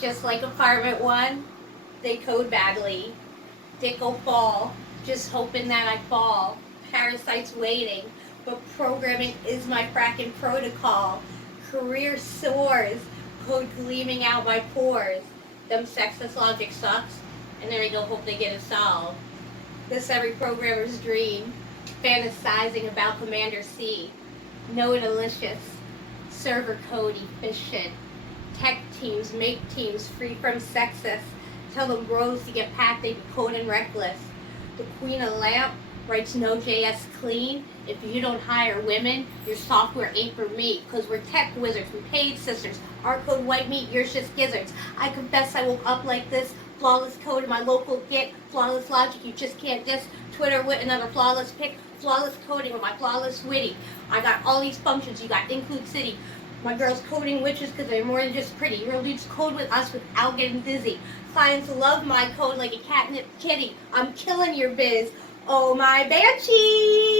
Just like Apartment 1, they code badly. Dicko fall, just hoping that I fall. Parasites waiting, but programming is my fracking protocol. Career soars, code gleaming out my pores. Them sexist logic sucks, and then I go hope they get it solved. This every programmer's dream, fantasizing about Commander C. No delicious, server code efficient. Tech teams make teams free from sexist. Tell them bros to get packed, they be cold and reckless. The Queen of Lamp writes Node.js clean. If you don't hire women, your software ain't for me. Cause we're tech wizards, we paid sisters. Our code white meat, yours just gizzards. I confess I woke up like this. Flawless code in my local Git. Flawless logic, you just can't diss. Twitter with another flawless pick. Flawless coding with my flawless witty. I got all these functions, you got include city. My girl's coding witches because they're more than just pretty. Your dudes code with us without getting dizzy. Clients love my code like a catnip kitty. I'm killing your biz. Oh my banshee!